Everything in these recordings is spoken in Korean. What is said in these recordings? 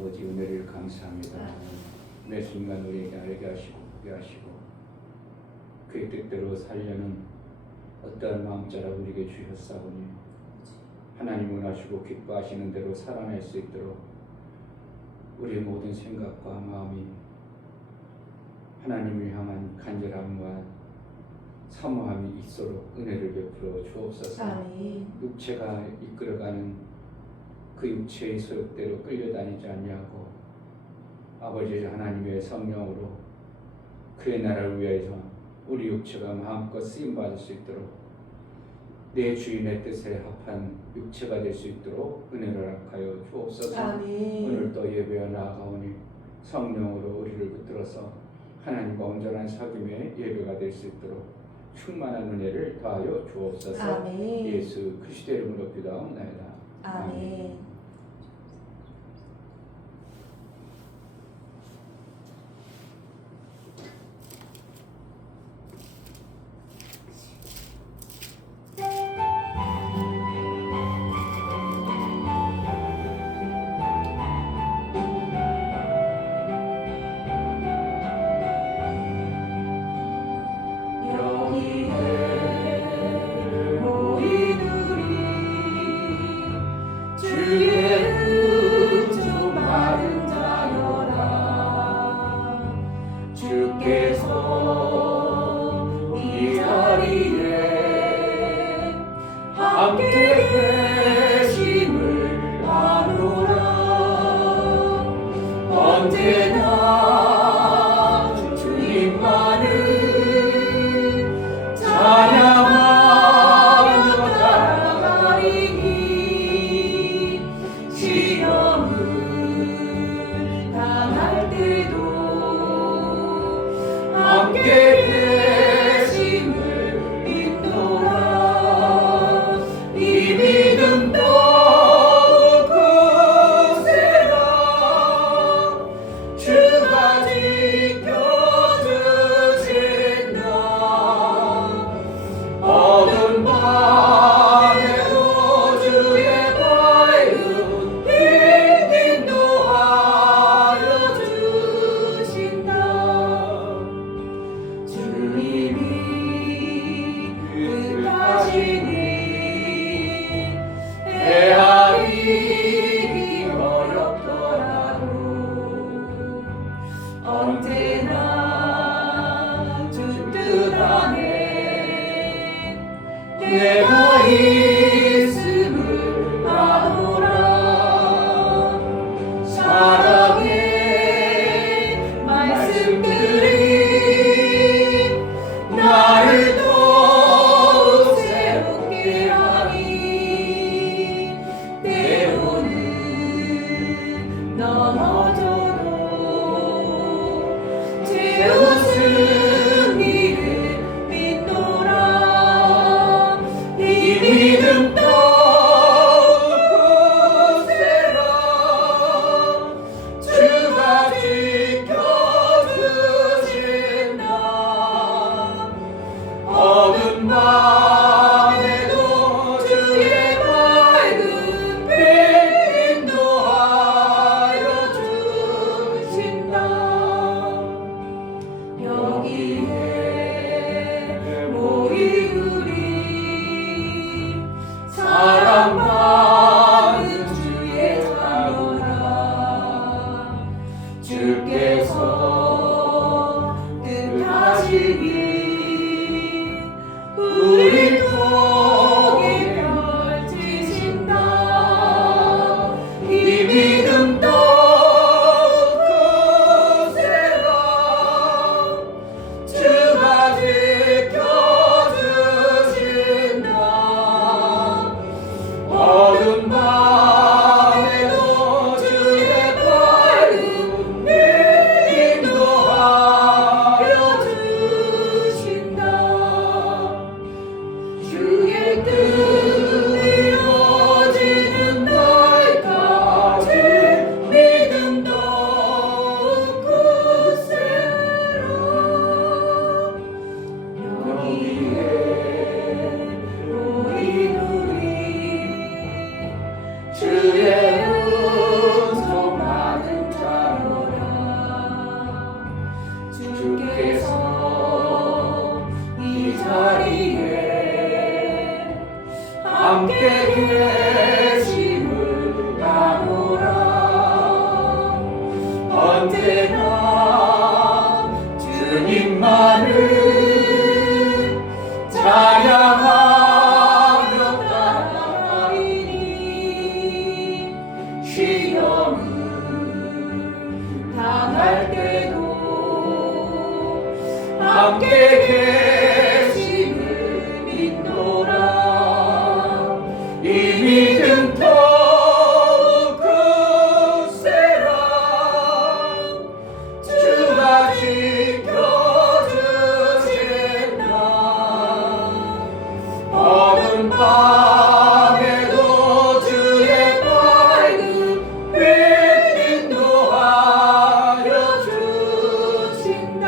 아버지 은혜를 감사합니다. 매 순간 우리에게 알게 하시고 보게 하시고 그의 뜻대로 살려는 어떠한 마음자락 우리에게 주셨사오니 하나님 원하시고 기뻐하시는 대로 살아낼 수 있도록 우리의 모든 생각과 마음이 하나님을 향한 간절함과 사모함이 있도록 은혜를 베풀어 주옵소서. 아멘. 육체가 이끌어가는 그 육체의 소욕대로 끌려다니지 아니하고 아버지 하나님의 성령으로 그의 나라를 위하여서 우리 육체가 마음껏 쓰임받을 수 있도록 내 주인의 뜻에 합한 육체가 될 수 있도록 은혜를 허락하여 주옵소서. 아멘. 오늘도 예배에 나아가오니 성령으로 우리를 붙들어서 하나님과 온전한 사귐의 예배가 될 수 있도록 충만한 은혜를 더하여 주옵소서. 아멘. 예수 그리스도의 이름으로 기도하옵나이다. 아멘. 내가 있음을 아노라. 사랑의 말씀들이 나를 더욱 새롭게 하니 때로는 넘어져도 제 웃음 이를 믿노라. 이 믿음 더욱 굳세라. 주가 지켜주신다. 어두운 밤에도 주의 밝은 빛 인도하여 주신다. 여기에 모인 우리 사랑받은 주의 자녀라. 주께서 뜻하시니 우리 통에 펼치신다. 이 믿음 더욱 굳세라. 주가 지켜주신다. 어두운 밤에도 주의 밝은 빛 계심을 믿노라. 이 믿음 더욱 굳세라. 주가 지켜주신다. 어두운 밤에도 주의 밝은 빛 인도하여 주신다.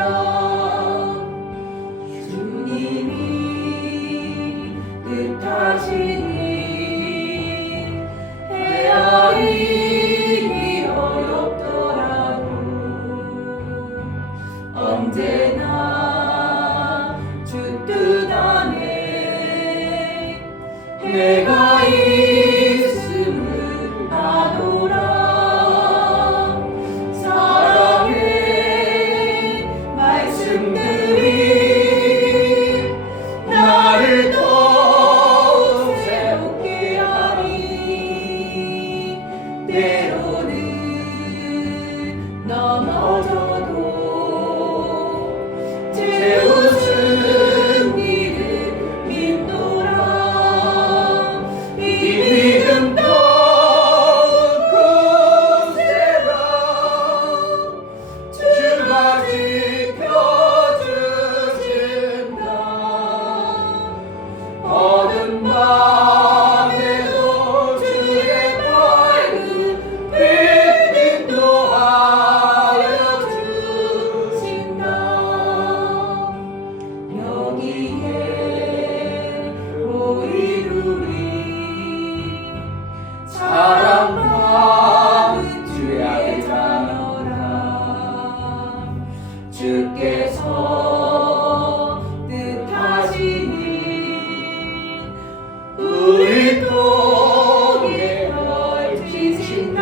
주님이 뜻하시니 헤아리기 어렵더라도 언제나 주 뜻 안에 내가 있음을 아노라. 사랑의 말씀들이 나를 더욱 새롭게 하니 때로는 넘어져도 채우신 이를 믿노라. 이 믿음 더욱 굳세라. 주가 지켜주신다. 어두운 밤에도 주의 밝은 빛 인도하여 주신다. 여기에 모이루리 사랑받은 주의 자녀라. 주께서 뜻하시니 우리 통에 펼치신다.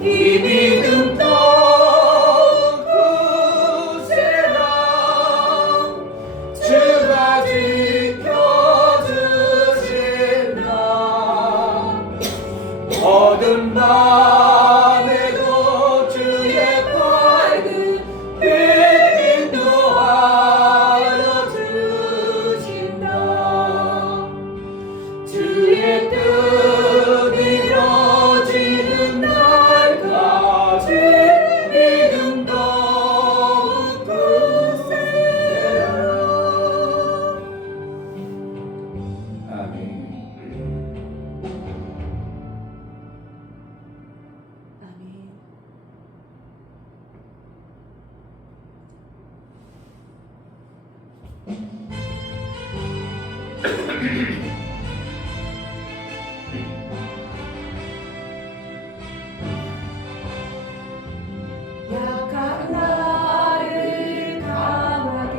이 믿음 더욱 굳세라. 주가 지켜주신다. 어두운 밤에도 주의 밝은 빛 인도하여 주신다. 주의 뜻 이루어지는 날까지 믿음 더욱 굳세라. 아멘. 아멘. 약한 나를 강하게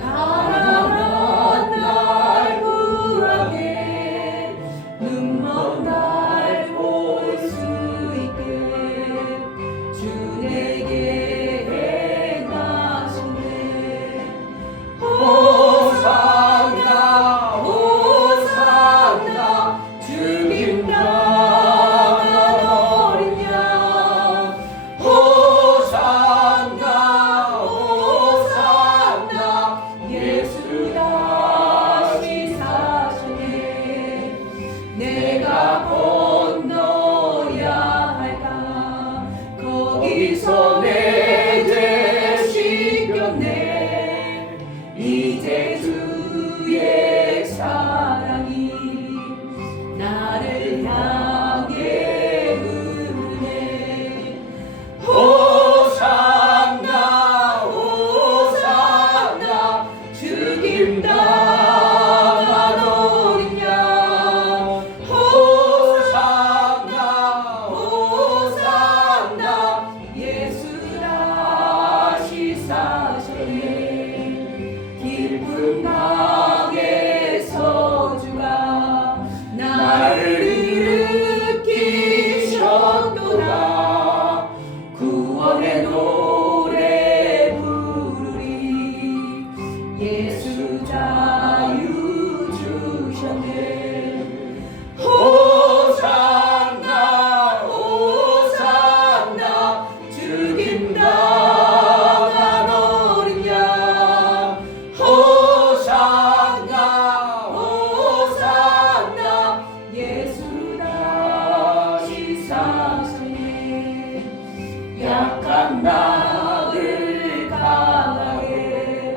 가난한 날 구하게 눈먼 날 볼 수 있게 주 내게 행하시네. 호산나 세상 나를 강하게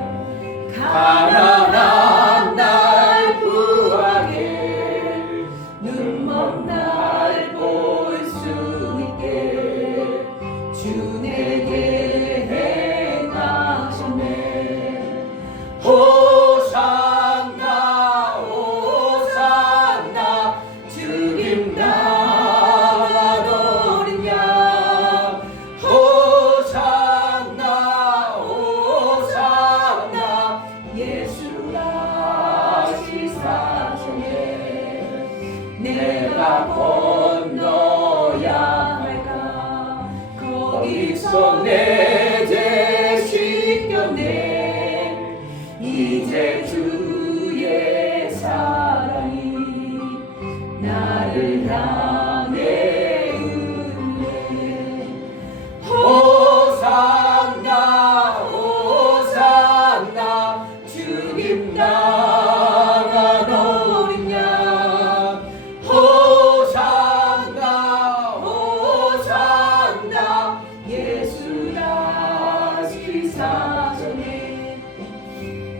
가난한 날 구하게 눈먼 날 볼 수 있게 주 내게 행하셨네. 호산나 호산나 죽임 당한 어린 양 호산나 호산나 예수 다시 사셨네. 내가 건너야 할까 거기서 내 죄 씻겼네. 이제 주의 사랑이 나를 향해 은혜. 호산나 호산나 죽임 당한 어린 양 호산나 호산나 예수 다시 사셨네.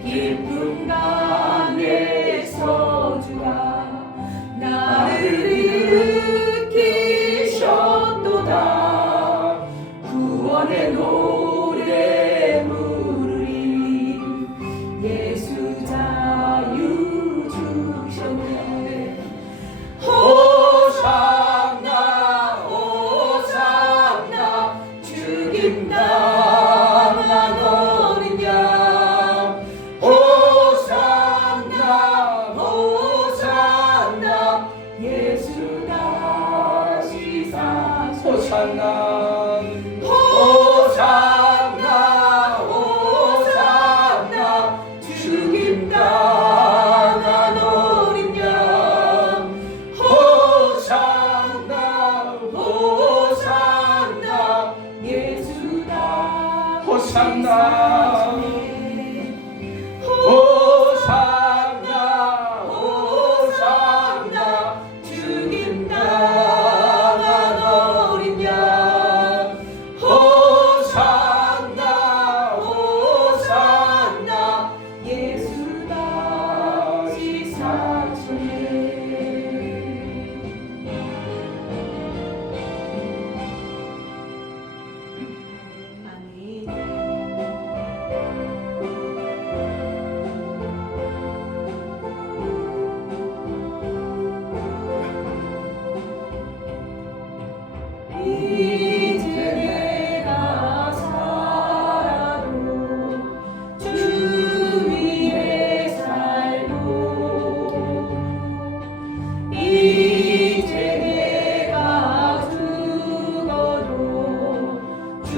기쁨 가운데서 주가 나를 일으키셨도다. 구원의 노래 부르리. 예수 자유 주셨네. 호산나 호산나 죽임 당한 어린 양 호산나 호산나 예수 다시 사셨네. 호산나 호산나 호산나 죽임 당한 어린 양 호산나 호산나 예수 다시 호산나 사셨네. 호산나 호산나 죽임 당한 어린 양 호산나 호산나 예수 다시 사셨네. 아멘. 이제 내가 살아도 주 위에 살고 이제 내가 죽어도 주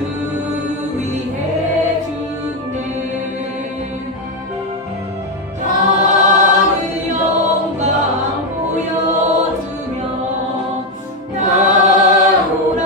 위에 죽네. 하늘 영광 보여주며 나로라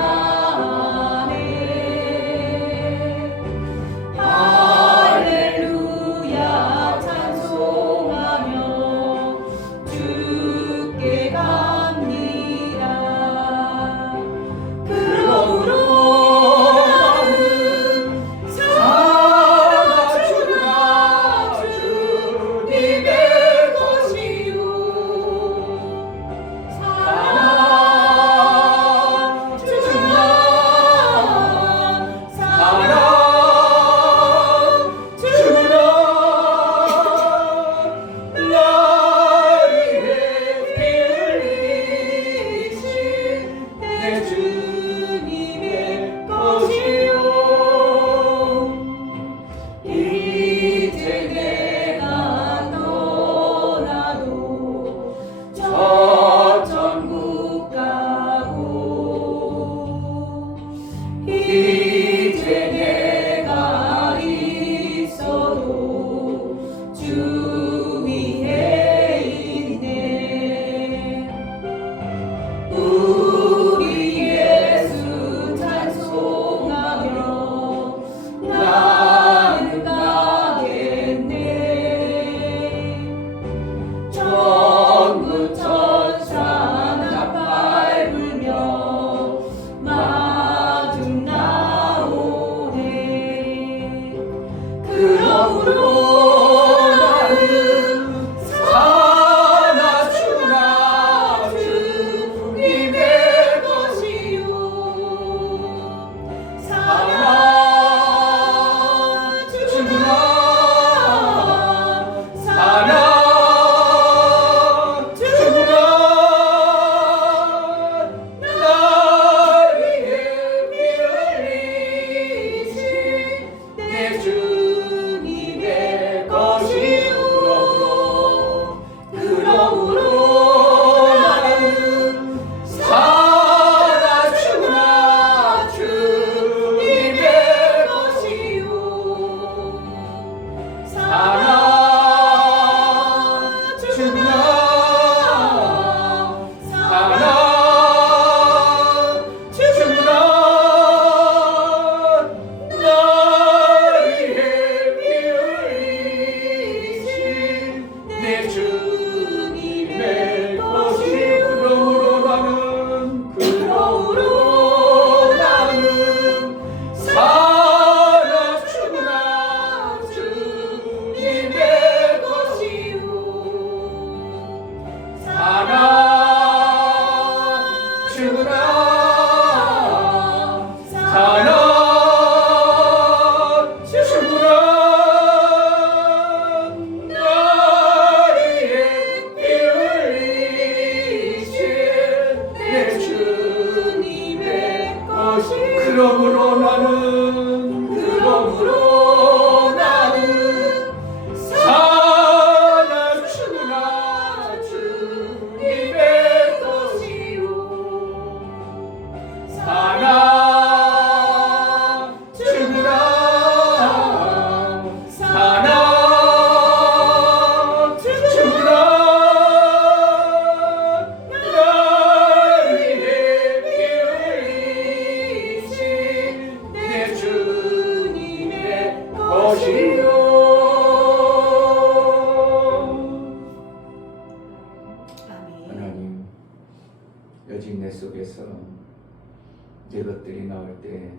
이것들이 나올 때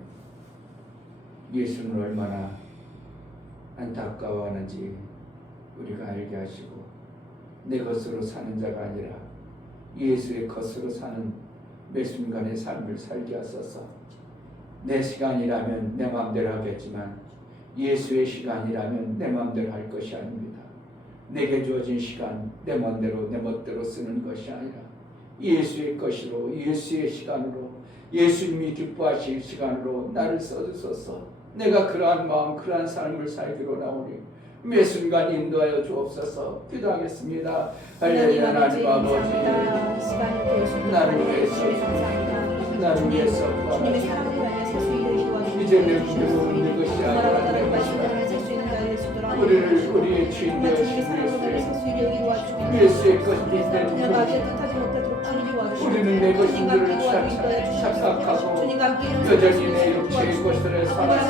예수는 얼마나 안타까워하는지 우리가 알게 하시고, 내 것으로 사는 자가 아니라 예수의 것으로 사는 매 순간의 삶을 살게 하소서. 내 시간이라면 내 마음대로 하겠지만 예수의 시간이라면 내 마음대로 할 것이 아닙니다. 내게 주어진 시간 내 마음대로 내 멋대로 쓰는 것이 아니라 예수의 것으로, 예수의 시간으로, 예수님이 기뻐하실 시간으로 나를 써주소서. 내가 그러한 마음, 그러한 삶을 살기로 나오니 매 순간 인도하여 주옵소서. 기도하겠습니다. 할렐루야. 하나님 아버지, 나를 위해서, 나를 위해서 이제 내 문제는 내 것이 아니라 내 것이다. 우리를 우리의 주인 되시는 예수의 것이 된 우리는 내 것인 줄을 착각하고 여전히 내 육체의 것을 살아서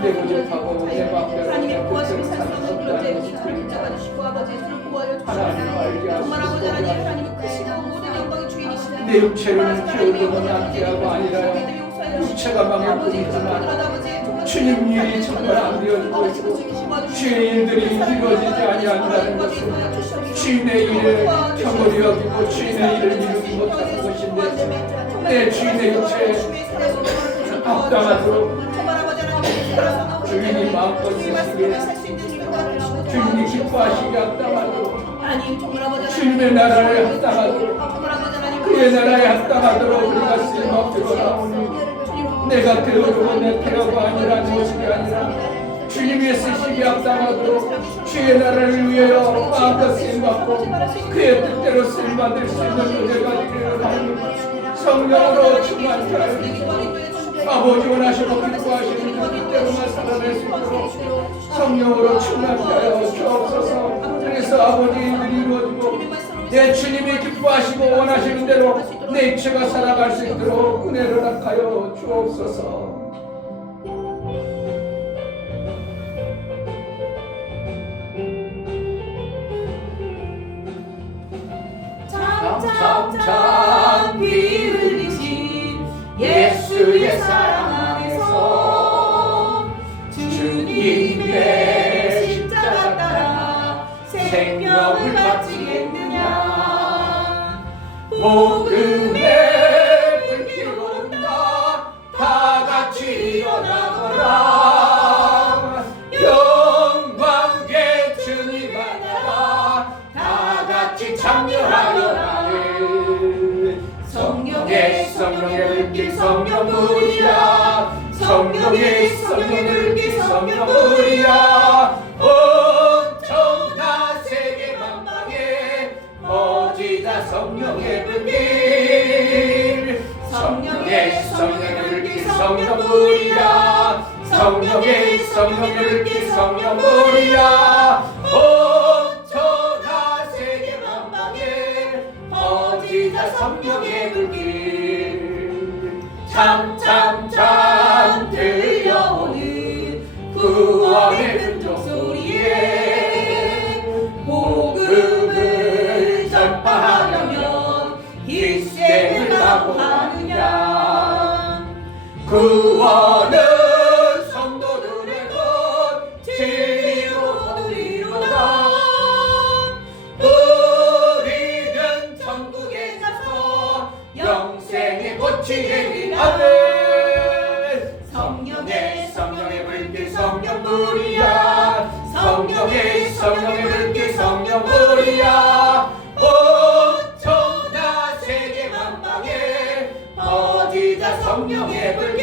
내 고집하고 내 마음대로 내 뜻대로 사는 것이라는 것을 하나님 알게 하시고, 내 육체를 키우고는 낭비하고 아니라 육체가 망할 뿐이지만 주님 일이 정말 안 되어지고 있고 주의 일들이 이루어지지 아니한다는 것을, 주인의 일을 경홀히 여기고 주인의 일을 이루지 못하는 것인데 내 주인의 육체에 합당하도록 주인이 마음껏 쓰시기에, 주인이 기뻐하시기에 합당하도록, 주님의 나라에 합당하도록, 그의 나라에 합당하도록 우리가 쓰임받기로 나오니 내가 되어주고 내 태어가 아니라 모습이 아니라 주님의 쓰시기에 합당하도록 주의 나라를 위하여 마음껏 쓰임받고 그의 뜻대로 쓰임받을 수 있는 은혜가 되기를 하오니 성령으로 충만케 하옵소서. 아버지 원하시고 기뻐하시는 그 뜻대로만 살아낼 수 있도록 성령으로 충만케 하여 주옵소서. 그래서 아버지 일들이 이루어지고 내 주님이 기뻐하시고 원하시는 대로 내 육체가 살아갈 수 있도록 은혜를 허락하여 주옵소서. 참 피 흘리신 예수의 사랑 안에서 주님의 십자가 따라 생명을 바치겠느냐. 복음의 불길 온다. 다 같이 일어나거라. 영광의 주님 나라 다 같이 참여하여라. 성령의 불길 성령물이야. 성령의 불길 성령물이야. 온천하 세계 만방에 퍼지다 성령의 불길. 성령의 불길 성령물이야. 성령의 불길 성령물이야. 온천하 세계 만방에 퍼지다 성령의 불길. 참참참 들려오는 구원의 금종 소리에 복음을 전파하려면 일생을 각오하느냐. 구원은 성도들의 것 진리로 누리로다. 우리는 천국에 가서 영생의 꽃이 되리라. 성령의 불길 성령물이야. 성령의 불길 성령물이야. 온천하 세계 만방에 퍼지다 성령의 불길.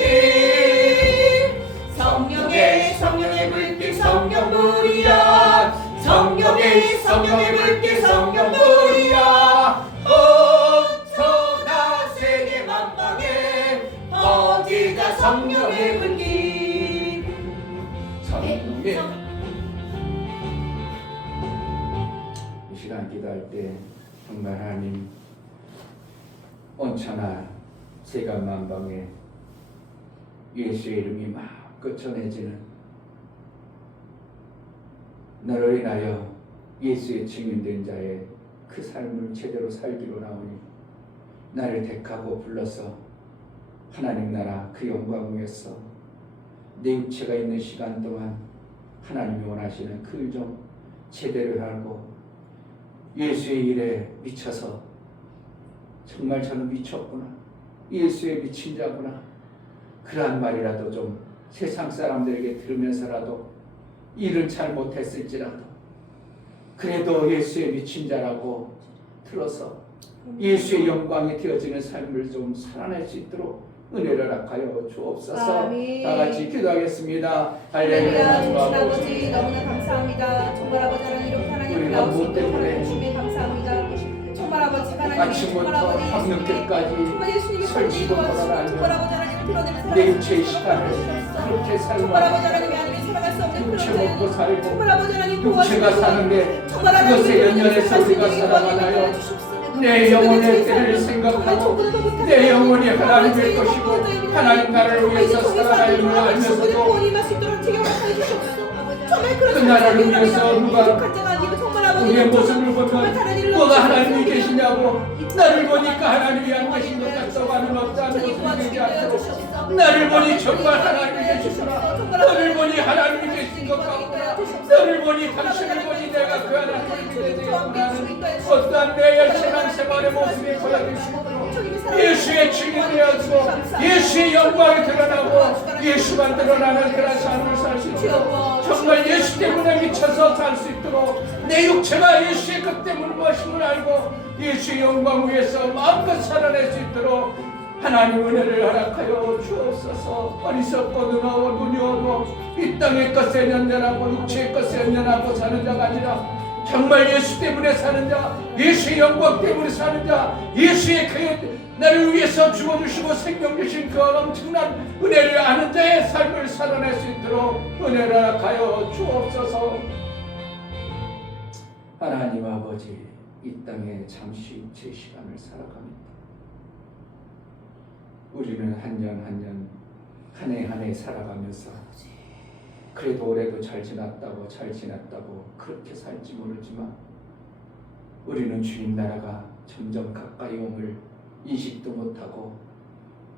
성령의 불길 성령물이야. 성령의 불길 성령물이야. 온천하 세계 만방에 퍼지다 성령의 불길. 성령의 이 시간 기도할 때 정말 하나님 온천하 세간 만방에 예수의 이름이 마음껏 전해지는, 너를 인하여 예수의 증인된 자의 그 삶을 제대로 살기로 나오니 나를 택하고 불러서 하나님 나라 그 영광 위에서 내 육체가 있는 시간 동안 하나님이 원하시는 그 일 좀 제대로 하고 예수의 일에 미쳐서 정말 저는 미쳤구나, 예수에 미친 자구나, 그러한 말이라도 좀 세상 사람들에게 들으면서라도 일을 잘 못했을지라도 그래도 예수에 미친 자라고 들어서 예수의 영광이 되어지는 삶을 좀 살아낼 수 있도록 은혜를 허락하여 주옵소서. 아멘. 다 같이 기도하겠습니다. 할렐루야. 할렐루야. 주신 아버지 너무나 감사합니다. 정말 아버지 하나님 이렇게 하나님 우리가 나올 수 무엇 있도록 때문에 하나님 주님 감사합니다. 정말 아버지 하나님 정말 아침부터 아버지 예수님의 밤늦게까지 정말 예수님의 설치고 손이 도와주시고 돌아다니며 정말 아버지 하나님을 드러내는 내 육체의 사랑을 시간을 그렇게 정말 아버지 살고 하나님이 아니면 살아갈 수 없는 육체 그런 먹고 자연 살고 정말 아버지 하나님 육체가 사는데 정말 하나님 그것에 연연해서 우리가 살아가나요? 내 영혼의 때를 생각하고 내 영혼이 하나님의 것이고 하나님 나라를 위해서 살아가는 걸 알면서도 그 나라를 위해서 누가 우리의 모습을 보면 뭐가 하나님이 계시냐고 나를 보니까 하나님이 안 계신 것 같다고 하는 어떠한 모습이 되지 않도록 나를 보니 정말 하나님이 계시구나, 너를 보니 하나님이 계신 것 같구나, 너를 보니 당신을 보니 내가 그 하나님을 믿게 되었구나는 어떠한 내 신앙생활의 모습이 보여질 수 있도록 예수의 증인이 되어지고 예수의 영광이 드러나고 예수만 드러나는 그런 삶을 살 수 있도록 정말 예수 때문에 미쳐서 살 수 있도록 내 육체가 예수의 것 때문에 무엇임을 알고 예수의 영광 위에서 마음껏 살아낼 수 있도록 하나님 은혜를 허락하여 주옵소서. 어리석고 눈이 어두워 이 땅의 것에 연연하고 육체의 것에 연연하고 사는 자가 아니라 정말 예수 때문에 사는 자, 예수의 영광 때문에 사는 자, 예수의 그 나를 위해서 죽어주시고 생명 주신 그 엄청난 은혜를 아는 자의 삶을 살아낼 수 있도록 은혜를 허락하여 주옵소서. 하나님 아버지, 이 땅에 잠시 제 시간을 살아갑니다. 우리는 한 년 한 년, 한 해 한 해 살아가면서 그래도 올해도 잘 지났다고 그렇게 살지 모르지만 우리는 주님 나라가 점점 가까이 옴을 인식도 못하고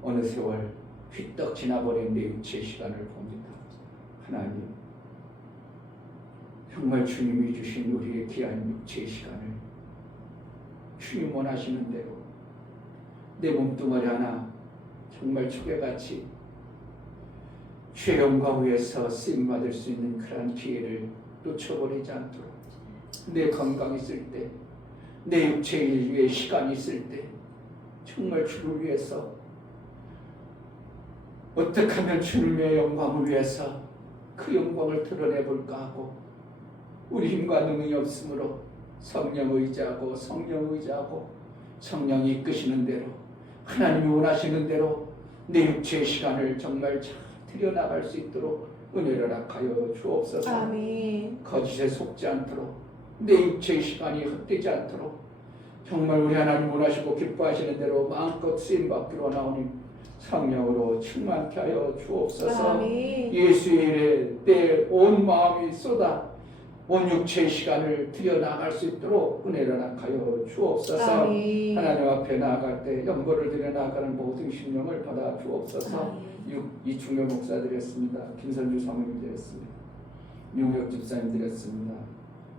어느 세월 휘떡 지나버린 내 육체의 시간을 봅니다. 하나님, 정말 주님이 주신 우리의 귀한 육체의 시간을 주님 원하시는 대로 내 몸뚱아리 하나 정말 초계같이 주의 영광 위에서 쓰임받을 수 있는 그런 기회를 놓쳐버리지 않도록 내 건강 있을 때, 내 육체의 위에 시간이 있을 때 정말 주를 위해서 어떻게 하면 주님의 영광을 위해서 그 영광을 드러내볼까 하고 우리 힘과 능력이 없으므로 성령 의지하고 성령이 이끄시는 대로 하나님이 원하시는 대로 내 육체의 시간을 정말 잘 들여나갈 수 있도록 은혜를 허락하여 주옵소서. 아멘. 거짓에 속지 않도록 내 육체의 시간이 헛되지 않도록 정말 우리 하나님 원하시고 기뻐하시는 대로 마음껏 쓰임받기로 나오니 성령으로 충만케 하여 주옵소서. 아멘. 예수의 일에 내 온 마음이 쏟아 온 육체의 시간을 들여나갈 수 있도록 은혜를 허락하여 주옵소서. 아멘. 하나님 앞에 나아갈 때 영광을 들여나가는 모든 심령을 받아 주옵소서. 이충효 목사 드렸습니다. 김선주 사모님 드렸습니다. 명혁 집사님 드렸습니다.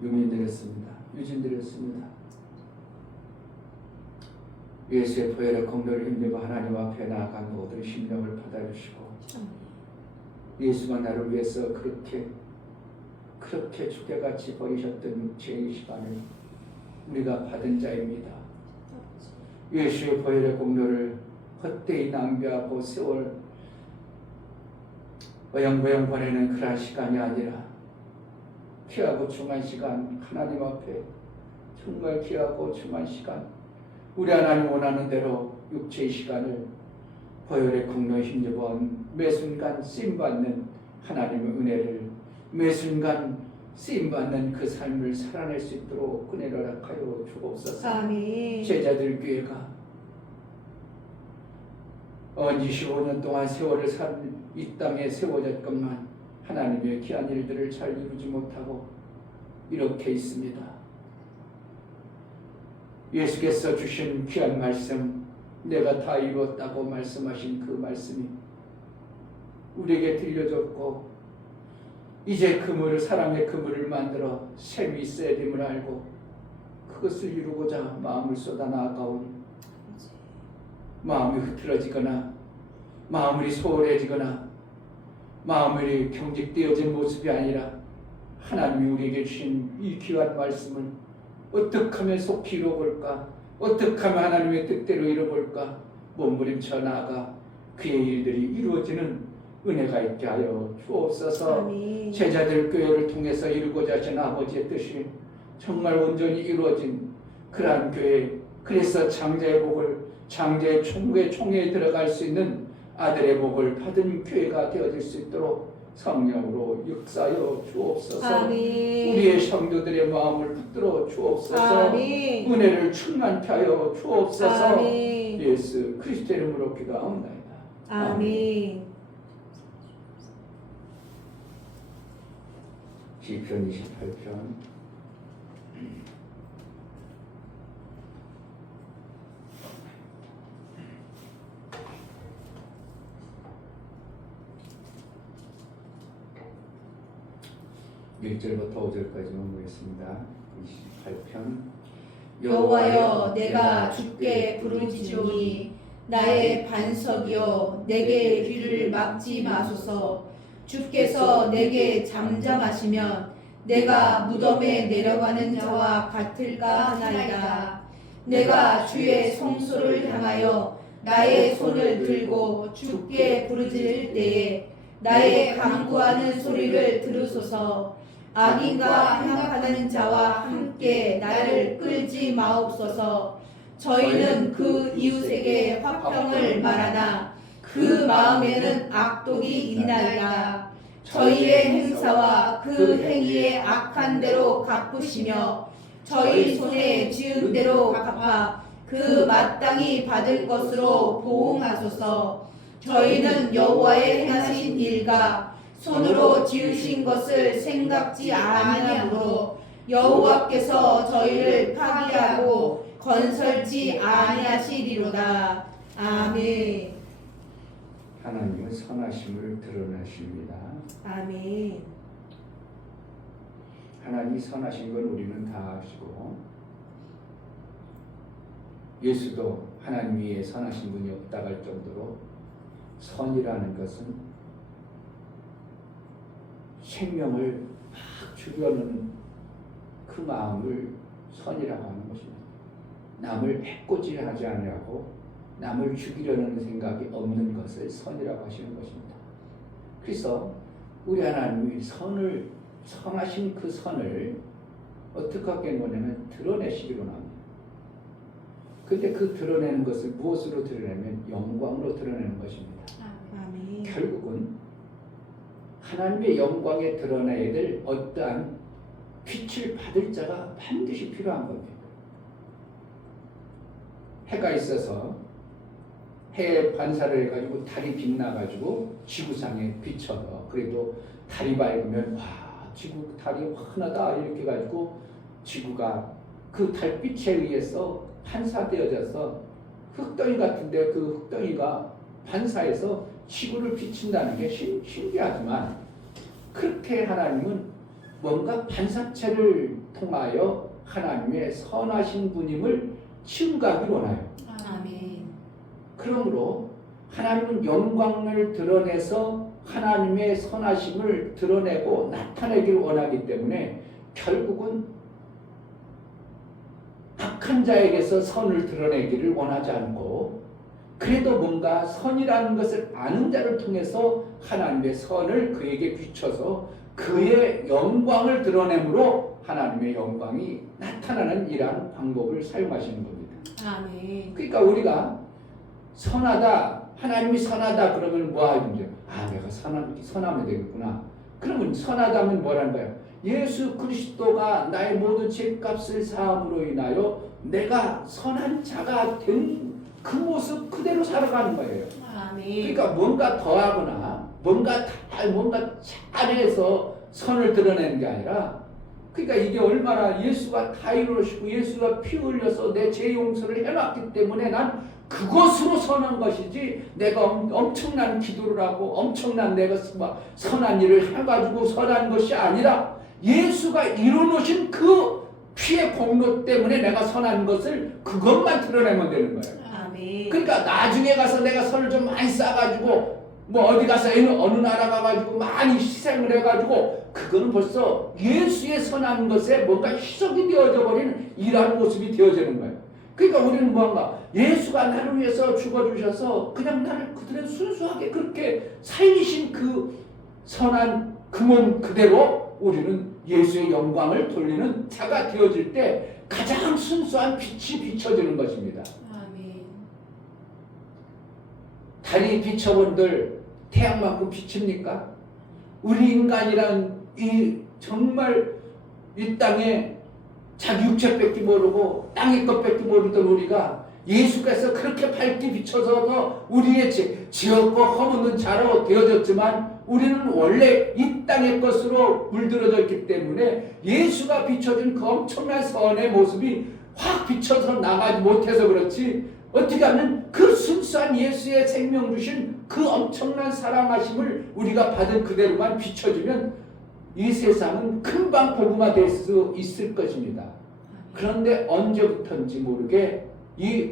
유민 드렸습니다. 유진 드렸습니다. 예수의 보혈의 공로를 힘입어 하나님 앞에 나아간 모든 심령을 받아주시고 예수가 나를 위해서 그렇게 주께같이 버리셨던 육체의 시간을 우리가 받은 자입니다. 예수의 보혈의 공로를 헛되이 낭비하고 세월 어영부영 보내는 그런 시간이 아니라 귀하고 중한 시간, 하나님 앞에 정말 귀하고 중한 시간, 우리 하나님 원하는 대로 육체의 시간을 보혈의 공로에 힘입어 매 순간 쓰임받는 하나님의 은혜를 매 순간 쓰임받는 그 삶을 살아낼 수 있도록 은혜를 허락하여 주옵소서. 아멘. 제자들 교회가 25년 동안 세월을 산 이 땅에 세워졌건만 하나님의 귀한 일들을 잘 이루지 못하고 이렇게 있습니다. 예수께서 주신 귀한 말씀, 내가 다 이루었다고 말씀하신 그 말씀이 우리에게 들려졌고 이제 그물을 사랑의 그물을 만들어 셈이 있어야 됨을 알고 그것을 이루고자 마음을 쏟아 나아가오니 마음이 흐트러지거나 마음이 소홀해지거나 마음이 경직되어진 모습이 아니라 하나님이 우리에게 주신 이 귀한 말씀을 어떻게 하면 속히 이루어볼까, 어떻게 하면 하나님의 뜻대로 이루어볼까 몸부림쳐 나아가 그의 일들이 이루어지는 은혜가 있게 하여 주옵소서. 아멘. 제자들 교회를 통해서 이루고자 하신 아버지의 뜻이 정말 온전히 이루어진 그러한 교회, 그래서 장자의 복을, 장자의 총무의 총회에 들어갈 수 있는 아들의 복을 받은 교회가 되어질 수 있도록 성령으로 역사하여 주옵소서. 아멘. 우리의 성도들의 마음을 붙들어 주옵소서. 아멘. 은혜를 충만케 하여 주옵소서. 아멘. 예수 그리스도의 이름으로 기도하옵나이다. 아멘. 시편 28편. (1절부터 5절까지만 보겠습니다. 28편. 여호와여, 내가 주께 부르짖으니 나의 반석이여, 내게 귀를 막지 마소서. 주께서 내게 잠잠하시면 내가 무덤에 내려가는 자와 같을까 하나이다. 내가 주의 성소를 향하여 나의 손을 들고 주께 부르짖을 때에 나의 간구하는 소리를 들으소서. 악인과 행악하는 자와 함께 나를 끌지 마옵소서. 저희는 그 이웃에게 화평을 말하나 그 마음에는 악독이 있나이다. 저희의 행사와 그 행위의 악한 대로 갚으시며 저희 손에 지은 대로 갚아 그 마땅히 받을 것으로 보응하소서. 저희는 여호와의 행하신 일과 손으로 지으신 것을 생각지 아니하므로 여호와께서 저희를 파기하고 건설지 아니하시리로다. 아멘. 하나님은 선하심을 드러내십니다. 아멘. 하나님이 선하신 걸 우리는 다 아시고 예수도 하나님 위에 선하신 분이 없다고 할 정도로 선이라는 것은 생명을 막 주려는 그 마음을 선이라고 하는 것입니다. 남을 해코지하지 않으려고 남을 죽이려는 생각이 없는 것을 선이라고 하시는 것입니다. 그래서 우리 하나님이 선하신 그 선을 어떻게 하겠냐면 드러내시기로 합니다. 근데 그 드러내는 것을 무엇으로 드러내면 영광으로 드러내는 것입니다. 아멘. 결국은 하나님의 영광에 드러내야 될 어떠한 빛을 받을 자가 반드시 필요한 겁니다. 해가 있어서 해에 반사를 해가지고 달이 빛나가지고 지구상에 비쳐요. 그래도 달이 밝으면 와, 지구 달이 환하다 이렇게 가지고 지구가 그 달빛에 의해서 반사되어져서 흙덩이 같은데 그 흙덩이가 반사해서 지구를 비친다는 게 신기하지만 그렇게 하나님은 뭔가 반사체를 통하여 하나님의 선하신 분임을 증거하기 원해요. 아멘. 그러므로 하나님은 영광을 드러내서 하나님의 선하심을 드러내고 나타내길 원하기 때문에 결국은 악한 자에게서 선을 드러내기를 원하지 않고 그래도 뭔가 선이라는 것을 아는 자를 통해서 하나님의 선을 그에게 비춰서 그의 영광을 드러내므로 하나님의 영광이 나타나는 이러한 방법을 사용하시는 겁니다. 아멘. 그러니까 우리가 선하다, 하나님이 선하다 그러면 뭐 하는 거예요? 아, 내가 선하면 되겠구나. 그러면 선하다면 뭐라는 거예요? 예수 그리스도가 나의 모든 죄값을 사함으로 인하여 내가 선한 자가 된 그 모습 그대로 살아가는 거예요. 아멘. 그러니까 뭔가 더하거나 뭔가 잘해서 선을 드러내는 게 아니라 그러니까 이게 얼마나 예수가 다 이루시고 예수가 피 흘려서 내 죄 용서를 해놨기 때문에 난 그것으로 선한 것이지, 내가 엄청난 기도를 하고 엄청난 내가 선한 일을 해가지고 선한 것이 아니라 예수가 이루어놓으신 그 피의 공로 때문에 내가 선한 것을 그것만 드러내면 되는 거예요. 아멘. 그러니까 나중에 가서 내가 선을 좀 많이 쌓아가지고 뭐 어디 가서 어느 나라 가가지고 많이 희생을 해가지고 그거는 벌써 예수의 선한 것에 뭔가 희석이 되어져 버리는 이러한 모습이 되어지는 거예요. 그러니까 우리는 뭔가 예수가 나를 위해서 죽어주셔서 그냥 나를 그대로 순수하게 그렇게 살리신 그 선한 그 몸 그대로 우리는 예수의 영광을 돌리는 자가 되어질 때 가장 순수한 빛이 비춰지는 것입니다. 아멘. 달이 비춰본들 태양만큼 비칩니까? 우리 인간이란 이 정말 이 땅에 자기 육체밖에 모르고 땅의 것밖에 모르던 우리가 예수께서 그렇게 밝게 비춰서 우리의 지었고 허물은 자로 되어졌지만 우리는 원래 이 땅의 것으로 물들어져 있기 때문에 예수가 비춰준 그 엄청난 선의 모습이 확 비춰서 나가지 못해서 그렇지, 어떻게 하면 그 순수한 예수의 생명 주신 그 엄청난 사랑하심을 우리가 받은 그대로만 비춰주면 이 세상은 금방 복음화 될 수 있을 것입니다. 그런데 언제부터인지 모르게 이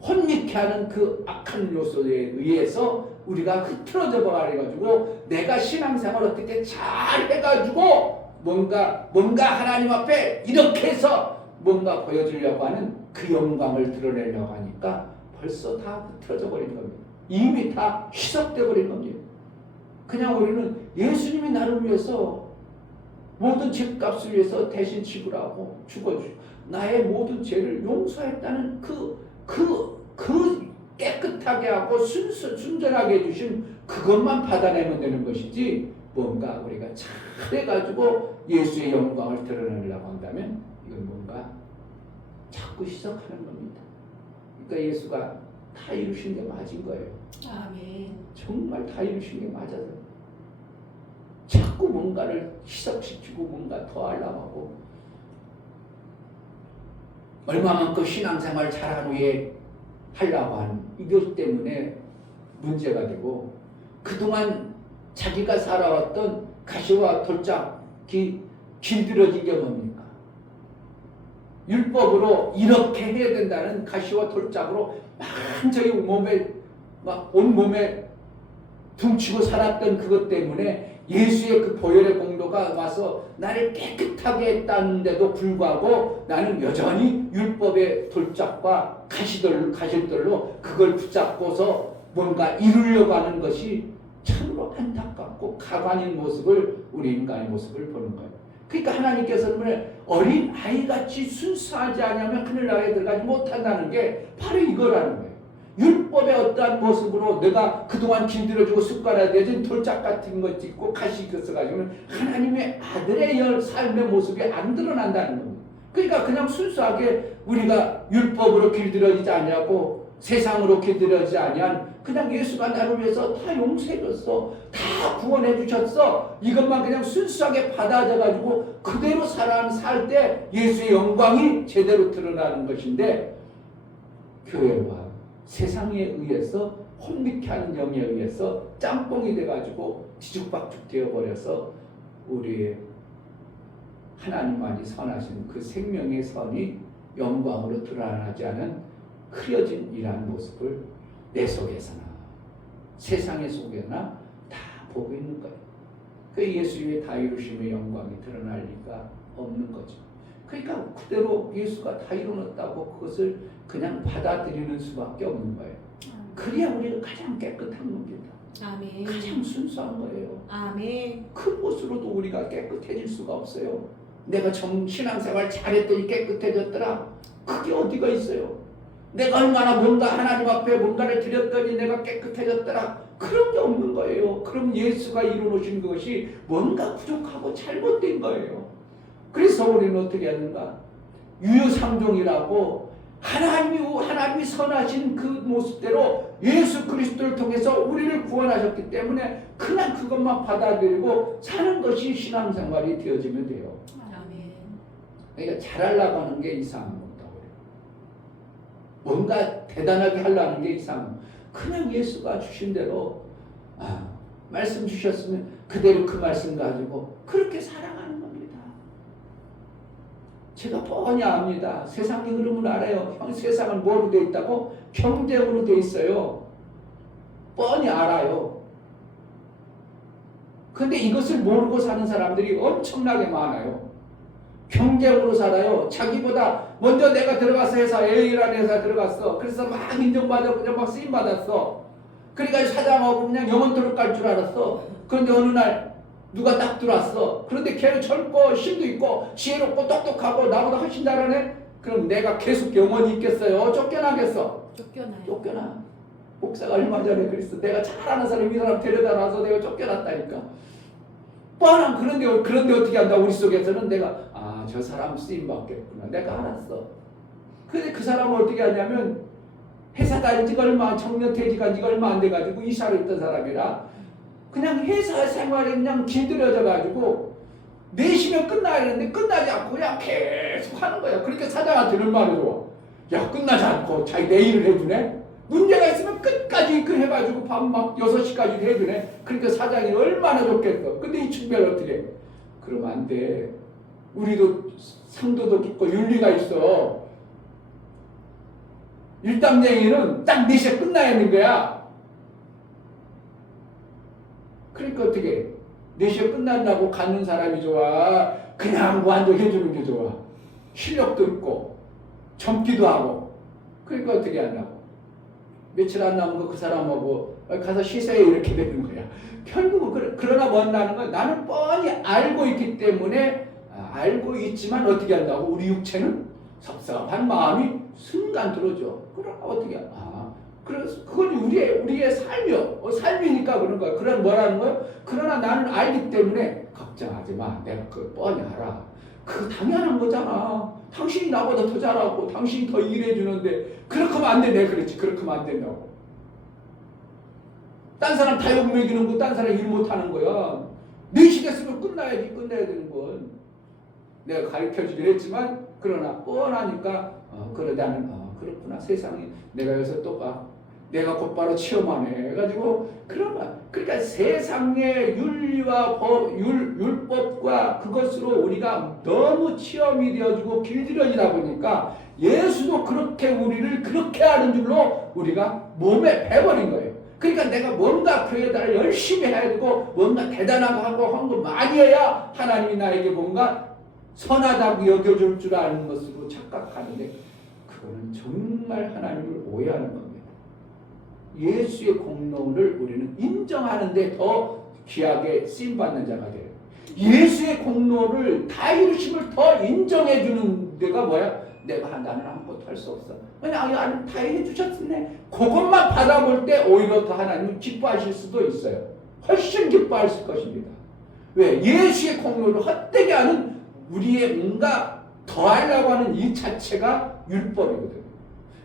혼미케 하는 그 악한 요소에 의해서 우리가 흐트러져 버려가지고 내가 신앙생활 어떻게 잘 해가지고 뭔가 하나님 앞에 이렇게 해서 뭔가 보여주려고 하는 그 영광을 드러내려고 하니까 벌써 다 흐트러져 버린 겁니다. 이미 다 희석돼 버린 겁니다. 그냥 우리는 예수님이 나를 위해서 모든 죄값을 위해서 대신 지불하고 죽어주시고 나의 모든 죄를 용서했다는 그 깨끗하게 하고 순전하게 해주신 그것만 받아내면 되는 것이지, 뭔가 우리가 잘해가지고 예수의 영광을 드러내려고 한다면 이건 뭔가 자꾸 희석하는 겁니다. 그러니까 예수가 다 이루신 게 맞은 거예요. 아멘. 정말 다 이루신 게 맞아서 자꾸 뭔가를 희석시키고 뭔가 더 하려고 하고, 얼마만큼 신앙생활 잘한 후에 하려고 하는 이것 때문에 문제가 되고, 그동안 자기가 살아왔던 가시와 돌짝이 길들여진 게 뭡니까? 율법으로 이렇게 해야 된다는 가시와 돌짝으로 완전히 온몸에 둥치고 살았던 그것 때문에 예수의 그 보혈의 공로가 와서 나를 깨끗하게 했다는데도 불구하고 나는 여전히 율법의 돌짝과 가시들로 그걸 붙잡고서 뭔가 이루려고 하는 것이 참으로 안타깝고 가관인 모습을, 우리 인간의 모습을 보는 거예요. 그러니까 하나님께서는 어린 아이같이 순수하지 않으면 하늘나라에 들어가지 못한다는 게 바로 이거라는 거예요. 율법의 어떠한 모습으로 내가 그동안 길들여주고 습관화되어진 돌짝 같은 것이 있고 가시 있어가지고 하나님의 아들의 삶의 모습이 안 드러난다는 겁니다. 그러니까 그냥 순수하게 우리가 율법으로 길들여지지 않냐고 세상으로 길들여지지 아니한 그냥 예수가 나를 위해서 다 용서해줬어, 다 구원해 주셨어, 이것만 그냥 순수하게 받아져가지고 그대로 살 때 예수의 영광이 제대로 드러나는 것인데, 교회와 세상에 의해서 혼미케 하는 영에 의해서 짬뽕이 돼가지고 뒤죽박죽 되어버려서 우리의 하나님만이 선하신 그 생명의 선이 영광으로 드러나지 않은 흐려진 이러한 모습을 내 속에서나 세상의 속에나 다 보고 있는 거예요. 그 예수의 다 이루심의 영광이 드러날 리가 없는 거죠. 그러니까 그대로 예수가 다 이루었다고 그것을 그냥 받아들이는 수밖에 없는 거예요. 그래야 우리가 가장 깨끗한 겁니다. 아멘. 가장 순수한 거예요. 아멘. 큰 것으로도 우리가 깨끗해질 수가 없어요. 내가 신앙생활 잘했더니 깨끗해졌더라, 그게 어디가 있어요? 내가 얼마나 뭔가 하나님 앞에 뭔가를 드렸더니 내가 깨끗해졌더라, 그런 게 없는 거예요. 그럼 예수가 이루어놓으신 것이 뭔가 부족하고 잘못된 거예요. 그래서 우리는 어떻게 하는가? 유유상종이라고 하나님이 선하신 그 모습대로 예수 그리스도를 통해서 우리를 구원하셨기 때문에 그냥 그것만 받아들이고 사는 것이 신앙생활이 되어지면 돼요. 아멘. 그러니까 잘하려고 하는 게 이상한 거다. 뭔가 대단하게 하려는 게 이상한 거. 그냥 예수가 주신 대로 말씀 주셨으면 그대로 그 말씀 가지고 그렇게 살아가는 겁니다. 제가 뻔히 압니다. 세상의 흐름을 알아요. 세상은 뭐로 돼 있다고? 경쟁으로 돼 있어요. 뻔히 알아요. 근데 이것을 모르고 사는 사람들이 엄청나게 많아요. 경쟁으로 살아요. 자기보다 먼저 내가 들어가서 회사 A라는 회사 들어갔어. 그래서 막 인정받아 그냥 막 쓰임 받았어. 그러니까 사장하고 그냥 영원토록 갈 줄 알았어. 그런데 어느 날 누가 딱 들어왔어. 그런데 걔는 젊고 힘도 있고 지혜롭고 똑똑하고 나보다 훨씬 잘하네. 그럼 내가 계속 영원히 있겠어요? 쫓겨나겠어? 쫓겨나요. 쫓겨나. 목사가 얼마 전에 그랬어. 내가 잘하는 사람 이 사람 데려다 놔서 내가 쫓겨났다니까. 뻔한 그런데 어떻게 한다. 우리 속에서는 내가 저 사람 쓰임 받겠구나. 내가 알았어. 근데 그 사람은 어떻게 하냐면 회사 다닌 지가 얼마 청년 퇴직한 지가 얼마 안 돼가지고 이사를 했던 사람이라 그냥 회사 생활에 그냥 길들여져가지고 4시면 끝나야 되는데 끝나지 않고 그냥 계속 하는 거야. 그러니까 사장한테는 얼마나 좋아. 야 끝나지 않고 자기 내일을 해주네. 문제가 있으면 끝까지 그 해가지고 밤 막 6시까지 해주네. 그러니까 사장이 얼마나 좋겠어. 근데 이 측면을 어떻게 해? 그러면 안 돼. 우리도 상도도 깊고 윤리가 있어. 일당쟁이는 딱 4시에 끝나야 하는 거야. 그러니까 어떻게 해? 4시에 끝난다고 가는 사람이 좋아? 그냥 무한도해주는 게 좋아? 실력도 있고 젊기도 하고. 그러니까 어떻게 한다고? 며칠 안 남은 거 그 사람하고 가서 쉬세요 이렇게 되는 거야. 결국은 그러나 뭐한다는 건 나는 뻔히 알고 있기 때문에 알고 있지만 어떻게 한다고? 우리 육체는 섭섭한 마음이 순간 들어줘. 그럼 어떻게? 그래서 그건 우리의 삶이요. 삶이니까 그런 거야. 그런 뭐라는 거야? 그러나 나는 알기 때문에 걱정하지 마. 내가 그걸 뻔히 알아. 그 당연한 거잖아. 당신이 나보다 더 잘하고 당신이 더 일해주는데 그렇게 하면 안 돼. 내가 그랬지. 그렇게 하면 안 된다고. 딴 사람 다 욕 먹이는 거 딴 사람 일 못하는 거야. 4시 됐으면 끝나야 되는 건. 내가 가르쳐주긴 했지만 그러나 뻔하니까 그러다는 그렇구나. 세상에 내가 여기서 또 봐. 내가 곧바로 체험하네 해가지고 그러니까 세상의 윤리와 율법과 그것으로 우리가 너무 체험이 되어지고 길들여지다 보니까 예수도 그렇게 우리를 그렇게 하는 줄로 우리가 몸에 배버린 거예요. 그러니까 내가 뭔가 교회를 열심히 해야 되고 뭔가 대단하고 하고 한 거 많이 해야 하나님이 나에게 뭔가 선하다고 여겨줄 줄 아는 것으로 착각하는데 그거는 정말 하나님을 오해하는 겁니다. 예수의 공로를 우리는 인정하는데 더 귀하게 쓰임받는 자가 돼요. 예수의 공로를 다 이루심을 더 인정해주는 데가 뭐야? 나는 아무것도 할 수 없어. 그냥 다 해주셨네. 그것만 받아볼 때 오히려 더 하나님은 기뻐하실 수도 있어요. 훨씬 기뻐하실 것입니다. 왜? 예수의 공로를 헛되게 하는 우리의 뭔가 더하려고 하는 이 자체가 율법이거든요.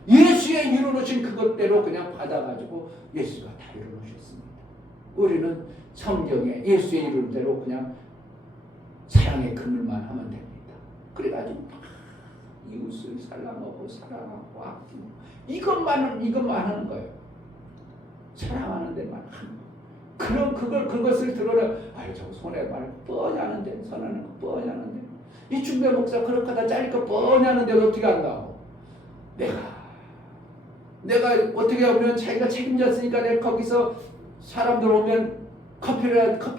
예수의 이루어진 그것대로 그냥 받아가지고 예수가 다 이루어졌습니다. 우리는 성경에 예수의 이루어진 대로 그냥 사랑의 그물만 하면 됩니다. 그래가지고 이웃을 사랑하고 아끼고 이것만 하는 거예요. 사랑하는 데만 하는 거. 그것을 들어라. 저거 손해 말 뻔히 하는데 선하는 거 뻔히 하는데 이 중배 목사 그렇게 하다 잘릴까 뻔히 하는데 어떻게 한다고? 내가 어떻게 하면 자기가 책임졌으니까 내가 거기서 사람들 오면 커피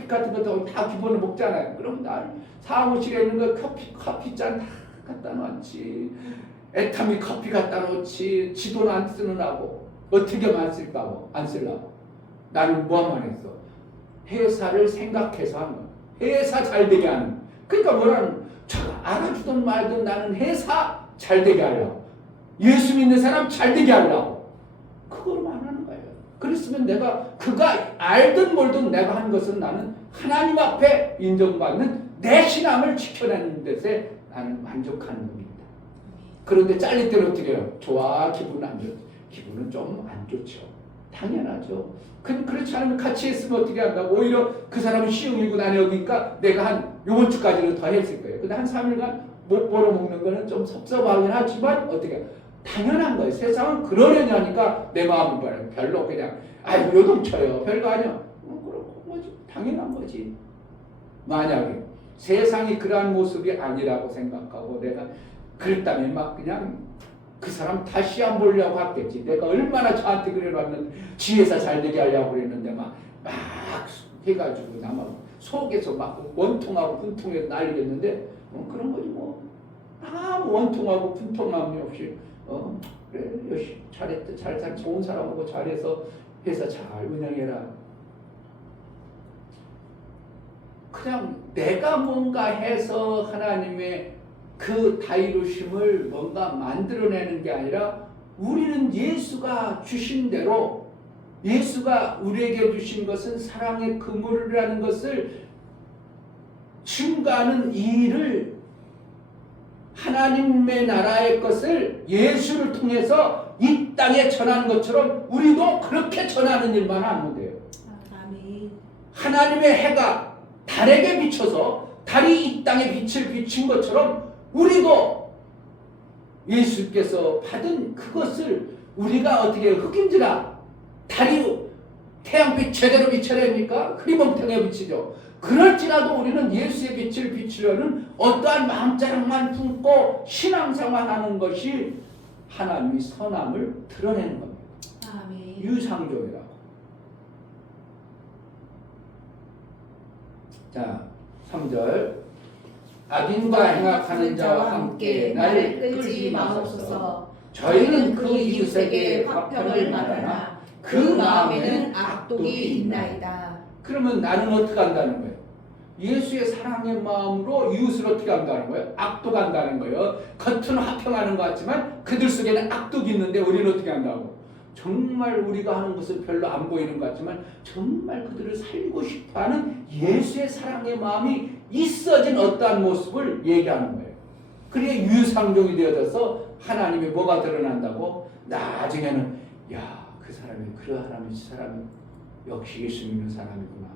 같은 거 다 기본으로 먹잖아요. 그럼 난 사무실에 있는 거 커피잔 다 갖다 놨지. 애타미 커피 갖다 놓지. 지도는 안 쓰느라고. 어떻게만 쓸까고 안 쓰려고. 나는 뭐만 했어? 회사를 생각해서 하는 거야. 회사 잘 되게 하는. 그러니까 뭐라는 알아주든 말든 나는 회사 잘 되게 하려고. 예수 믿는 사람 잘 되게 하려고. 그걸만 하는 거예요. 그랬으면 그가 알든 몰든 내가 한 것은 나는 하나님 앞에 인정받는 내 신앙을 지켜내는 데서 나는 만족하는 겁니다. 그런데 잘릴 때는 어떻게 해요? 좋아, 기분은 안 좋죠. 기분은 좀 안 좋죠. 당연하죠. 그렇지 않으면 같이 했으면 어떻게 한다고? 오히려 그 사람은 시흥이고 나는 여기니까 내가 요번 주까지는 더 했을 거예요. 근데 한 3일간 못 벌어먹는 거는 좀 섭섭하긴 하지만 어떻게 당연한 거예요. 세상은 그러려니 하니까 내 마음이 별로 그냥 요동쳐요. 별거 아니야. 그렇고 뭐지 당연한 거지. 만약에 세상이 그러한 모습이 아니라고 생각하고 내가 그랬다면 막 그냥 그 사람 다시 안 보려고 했겠지. 내가 얼마나 저한테 그래놨는데 지혜사 잘 되게 하려고 그랬는데 막 해가지고 나만 속에서 막 원통하고 분통해서 난리겠는데 그런 거지 뭐. 아무 원통하고 분통함이 없이 그래 열심히 잘했다 잘 좋은 사람하고 잘해서 회사 잘 운영해라. 그냥 내가 뭔가 해서 하나님의 그 다이루심을 뭔가 만들어내는 게 아니라 우리는 예수가 주신 대로 예수가 우리에게 주신 것은 사랑의 그물이라는 것을 증거하는 이 일을 하나님의 나라의 것을 예수를 통해서 이 땅에 전하는 것처럼 우리도 그렇게 전하는 일만 하면 돼요. 아멘. 하나님의 해가 달에게 비춰서 달이 이 땅에 빛을 비친 것처럼 우리도 예수께서 받은 그것을 우리가 어떻게 흑임지라 달이 태양빛 제대로 비춰야 됩니까? 흐리멍텅에 비치죠. 그럴지라도 우리는 예수의 빛을 비추려는 어떠한 마음자랑만 품고 신앙생활 하는 것이 하나님의 선함을 드러내는 겁니다. 아멘. 유상종이라고. 자, 3절 악인과 행악하는 자와 함께 나를 끌지 마옵소서. 저희는 그 이웃에게 화평을 말하나 그 마음에는 악독이 있나이다. 그러면 나는 어떻게 한다는 거예요? 예수의 사랑의 마음으로 이웃을 어떻게 한다는 거예요? 악독한다는 거예요. 겉은 화평하는 것 같지만 그들 속에는 악독이 있는데 우리는 어떻게 한다고? 정말 우리가 하는 것은 별로 안 보이는 것 같지만 정말 그들을 살리고 싶어하는 예수의 사랑의 마음이 있어진 어떠한 모습을 얘기하는 거예요. 그게 유상종이 되어져서 하나님이 뭐가 드러난다고? 나중에는 야, 그 사람이 그러하라면 이 사람이 역시 예수 믿는 사람이구나.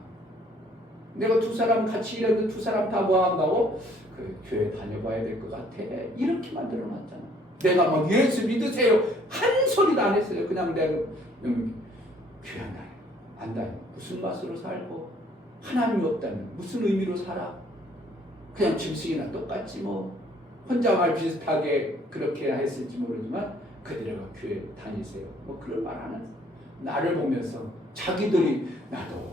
내가 두 사람 같이 일했는데 두 사람 다 뭐 한다고? 그 교회 다녀봐야 될 것 같아. 이렇게 만들어놨잖아. 내가 막 예수 믿으세요 한 소리도 안 했어요. 그냥 내가 교회 안 다녀. 무슨 맛으로 살고 하나님이 없다면 무슨 의미로 살아? 그냥 짐승이나 똑같지 뭐. 혼자말 비슷하게 그렇게 했을지 모르지만 그들과 교회 다니세요. 뭐 그런 말 안 했어. 나를 보면서 자기들이 나도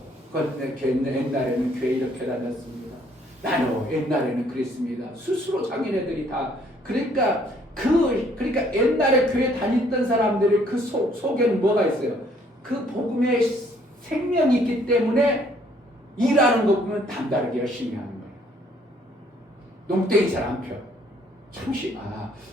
옛날에는 교회 이렇게 다녔습니다. 나도 옛날에는 그랬습니다. 스스로 자기네들이 다 그러니까 옛날에 교회 다녔던 사람들이 그 속에는 뭐가 있어요? 그 복음의 생명이 있기 때문에 일하는 거 보면 남다르게 열심히 하는 거예요. 농땡이 잘 안 펴. 잠시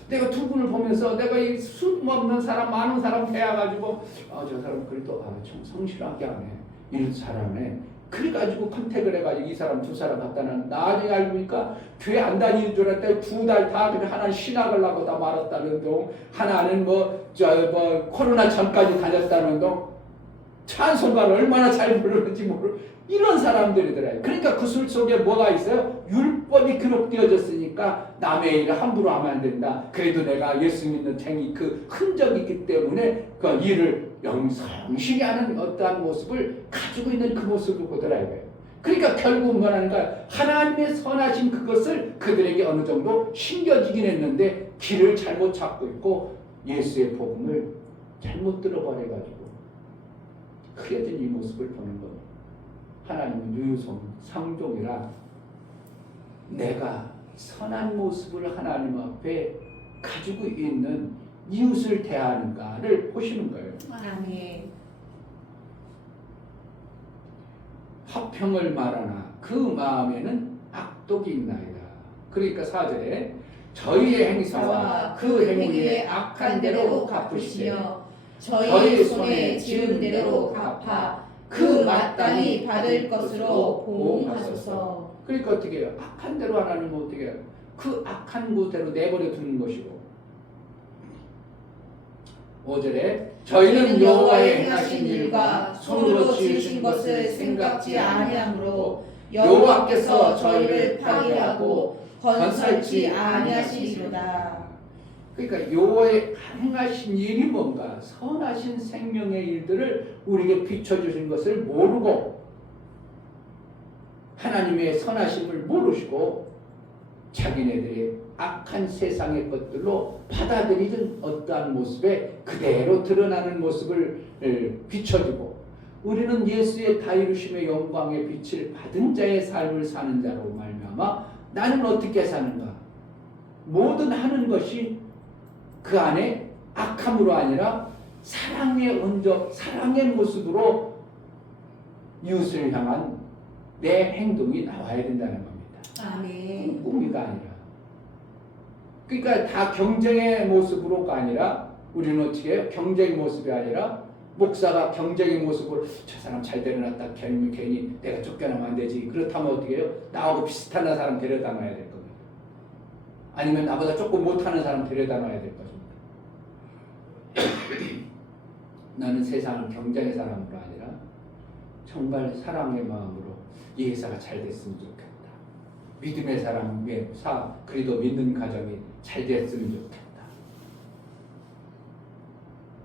내가 두 분을 보면서 내가 이 수없는 사람 많은 사람 대해가지고 저 사람 그래도 참 성실하게 하네. 일 잘하네. 그래가지고 컨택을 해가지고 이 사람 두 사람 갖다 놨는데 나중에 알고 보니까 교회 안 다니는 줄 알았더니 2달 다 그냥 하나는 신학을 하고 다 말았다는 동 하나는 코로나 전까지 다녔다는 동 찬송가를 얼마나 잘 부르는지 모르 이런 사람들이더라고요. 그러니까 그 술 속에 뭐가 있어요? 율법이 기록되어졌으니까 남의 일을 함부로 하면 안 된다. 그래도 내가 예수 믿는 쟁이 그 흔적이 있기 때문에 그 일을 성실히 하는 어떠한 모습을 가지고 있는 그 모습을 보더라고요. 그러니까 결국은 뭐라는가? 하나님의 선하신 그것을 그들에게 어느 정도 심겨지긴 했는데 길을 잘못 찾고 있고 예수의 복음을 잘못 들어버려가지고 흐려진 이 모습을 보는 겁니다. 하나님은 유성, 상종이라 내가 선한 모습을 하나님 앞에 가지고 있는 이웃을 대하는가를 보시는 거예요. 아멘. 화평을 말하나 그 마음에는 악독이 있나이다. 그러니까 4절에 저희의 행사와 그 행위의 악한 대로 갚으시며 저희 손에 지은 대로 갚아 그 마땅히 받을 것으로 보응하소서. 그러니까 어떻게 해요? 악한 대로 하나님은 어떻게 해요? 그 악한 곳대로 내버려 두는 것이고 5절에 저희는 여호와의 행하신 일과 손으로 지으신 것을 생각지 아니하므로 여호와께서 저희를 파괴하고 건설치 아니하시리로다. 그러니까 여호와의 행하신 일이 뭔가, 선하신 생명의 일들을 우리에게 비춰주신 것을 모르고, 하나님의 선하심을 모르시고 자기네들의 악한 세상의 것들로 받아들이는 어떠한 모습에 그대로 드러나는 모습을 비춰주고, 우리는 예수의 다 이루심의 영광의 빛을 받은 자의 삶을 사는 자로 말미암아 나는 어떻게 사는가? 모든 하는 것이 그 안에 악함으로 아니라 사랑의 온적, 사랑의 모습으로 이웃을 향한 내 행동이 나와야 된다는 겁니다. 아멘. 꿈이가 아니라. 그러니까 다 경쟁의 모습으로가 아니라, 우리는 어떻게 해요? 경쟁의 모습이 아니라, 목사가 경쟁의 모습으로 저 사람 잘 데려놨다 괜히 내가 쫓겨나면 안 되지. 그렇다면 어떻게 해요? 나하고 비슷한 사람 데려다 놔야 될 겁니다. 아니면 나보다 조금 못하는 사람 데려다 놔야 될 것입니다. 나는 세상을 경쟁의 사람으로 아니라 정말 사랑의 마음으로 이 회사가 잘 됐으면 좋겠다. 믿음의 사람의 그래도 믿는 가정이 잘 됐으면 좋겠다.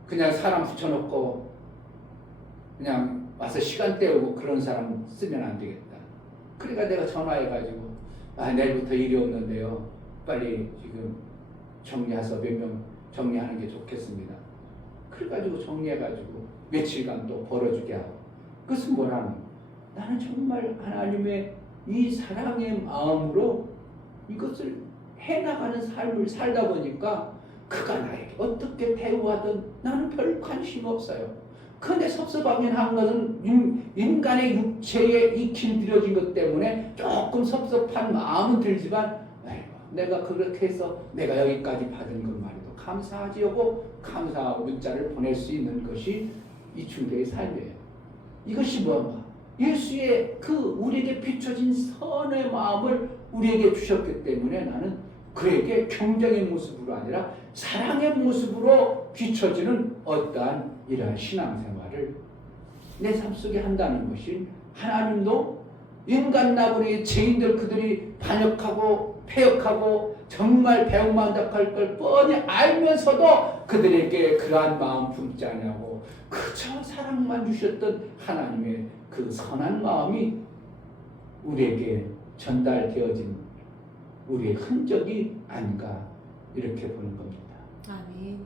그냥 사람 붙여놓고 그냥 와서 시간 때우고 그런 사람 쓰면 안 되겠다. 그러니까 내가 전화해가지고 내일부터 일이 없는데요, 빨리 지금 정리해서 몇 명 정리하는 게 좋겠습니다. 그래가지고 정리해가지고 며칠간 또 벌어주게 하고. 그것은 뭐라는, 나는 정말 하나님의 이 사랑의 마음으로 이것을 해나가는 삶을 살다 보니까 그가 나에게 어떻게 대우하든 나는 별 관심 없어요. 그런데 섭섭하긴 한 것은 인간의 육체에 이 길들여진 것 때문에 조금 섭섭한 마음은 들지만, 내가 그렇게 해서 내가 여기까지 받은 것 말이도 감사하지 하고 감사하고 문자를 보낼 수 있는 것이 이 중대의 삶이에요. 이것이 뭔가 예수의 그 우리에게 비춰진 선의 마음을 우리에게 주셨기 때문에 나는 그에게 경쟁의 모습으로 아니라 사랑의 모습으로 비춰지는 어떠한 이러한 신앙생활을 내 삶 속에 한다는 것이, 하나님도 인간 나부리 죄인들 그들이 반역하고 패역하고 정말 배웅만덕할 걸 뻔히 알면서도 그들에게 그러한 마음 품지 않냐고, 그저 사랑만 주셨던 하나님의 그 선한 마음이 우리에게 전달되어진 우리의 흔적이 아닌가, 이렇게 보는 겁니다. 아멘.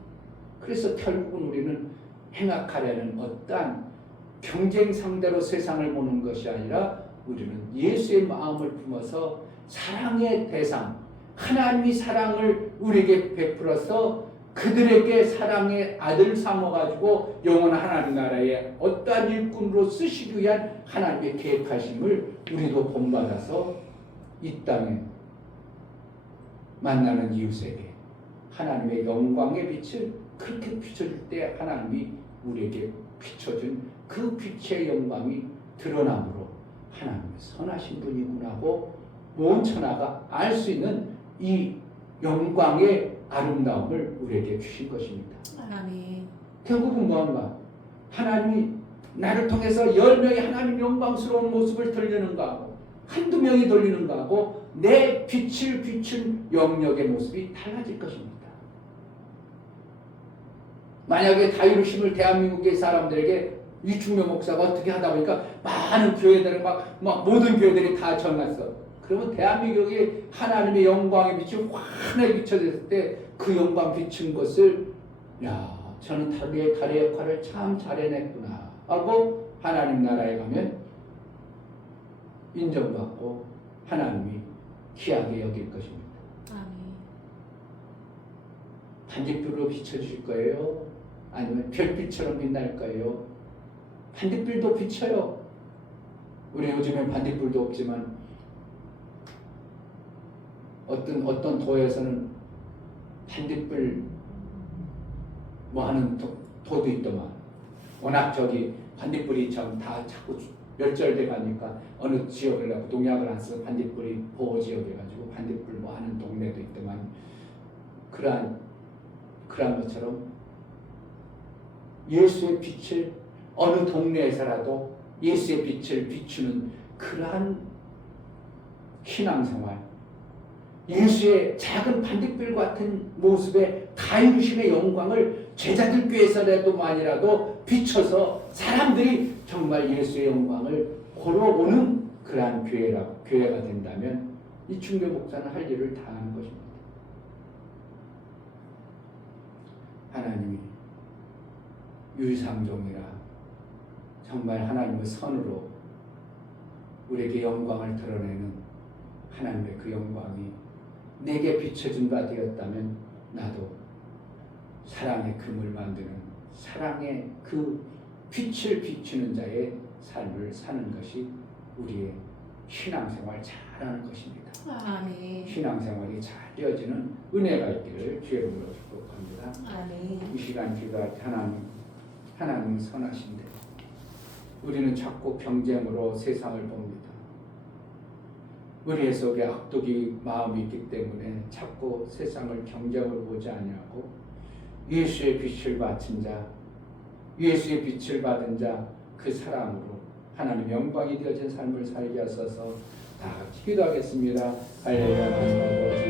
그래서 결국은 우리는 행악하려는 어떠한 경쟁 상대로 세상을 보는 것이 아니라, 우리는 예수의 마음을 품어서 사랑의 대상, 하나님이 사랑을 우리에게 베풀어서 그들에게 사랑의 아들 삼아가지고 영원한 하나님 나라의 어떠한 일꾼으로 쓰시기 위한 하나님의 계획하심을 우리도 본받아서 이 땅에 만나는 이웃에게 하나님의 영광의 빛을 그렇게 비춰줄 때 하나님이 우리에게 비춰준 그 빛의 영광이 드러남으로 하나님의 선하신 분이구나 하고 온 천하가 알 수 있는 이 영광의 아름다움을 우리에게 주신 것입니다. 아멘. 결국은 뭔가 하나님이 나를 통해서 10명이 하나님 영광스러운 모습을 돌리는가 하고 한두 명이 돌리는가 하고 내 빛을 비춘 영역의 모습이 달라질 것입니다. 만약에 다이루심을 대한민국의 사람들에게 이충묘 목사가 어떻게 하다 보니까 많은 교회들은 막 모든 교회들이 다 전났어. 그러면 대한민국의 하나님의 영광의 빛이 환하게 비춰졌을 때 그 영광 비춘 것을, 야, 저는 달의 역할을 참 잘해냈구나 하고 하나님 나라에 가면 인정받고 하나님이 귀하게 여길 것입니다. 아멘. 반딧불로 비춰주실 거예요? 아니면 별빛처럼 빛날 거예요? 반딧불도 비쳐요. 우리 요즘엔 반딧불도 없지만 어떤 도에서는 반딧불 하는 도도 있더만. 워낙 반딧불이 다 자꾸 멸절돼 가니까 어느 지역을 갖고 농약을 안 써서 반딧불이 보호 지역에 가지고 반딧불 하는 동네도 있더만. 그러한 것처럼 예수의 빛을 어느 동네에서라도 예수의 빛을 비추는 그러한 신앙생활, 예수의 작은 반딧불 같은 모습의 다이루신의 영광을 제자들 께서라도만이라도 비춰서 사람들이 정말 예수의 영광을 보러 오는 그러한 교회가 된다면 이 중교 목사는 할 일을 다 하는 것입니다. 하나님이 유상종이라 정말 하나님의 선으로 우리에게 영광을 드러내는 하나님의 그 영광이 내게 비춰진 바 되었다면 나도 사랑의 금을 만드는 사랑의 그 빛을 비추는 자의 삶을 사는 것이 우리의 신앙생활 잘하는 것입니다. 아멘. 신앙생활이 잘 되어지는 은혜가 있기를 주의 이름으로 축복합니다. 아멘. 이 시간 기도할 때 하나님 선하신데 우리는 자꾸 경쟁으로 세상을 봅니다. 우리의 속에 악독이 마음이 있기 때문에 자꾸 세상을 경쟁으로 보지 아니하고 예수의 빛을 받은 자, 예수의 빛을 받은 자 그 사랑으로 하나님 영광이 되어진 삶을 살게 하소서. 다 같이 기도하겠습니다. 할렐루야.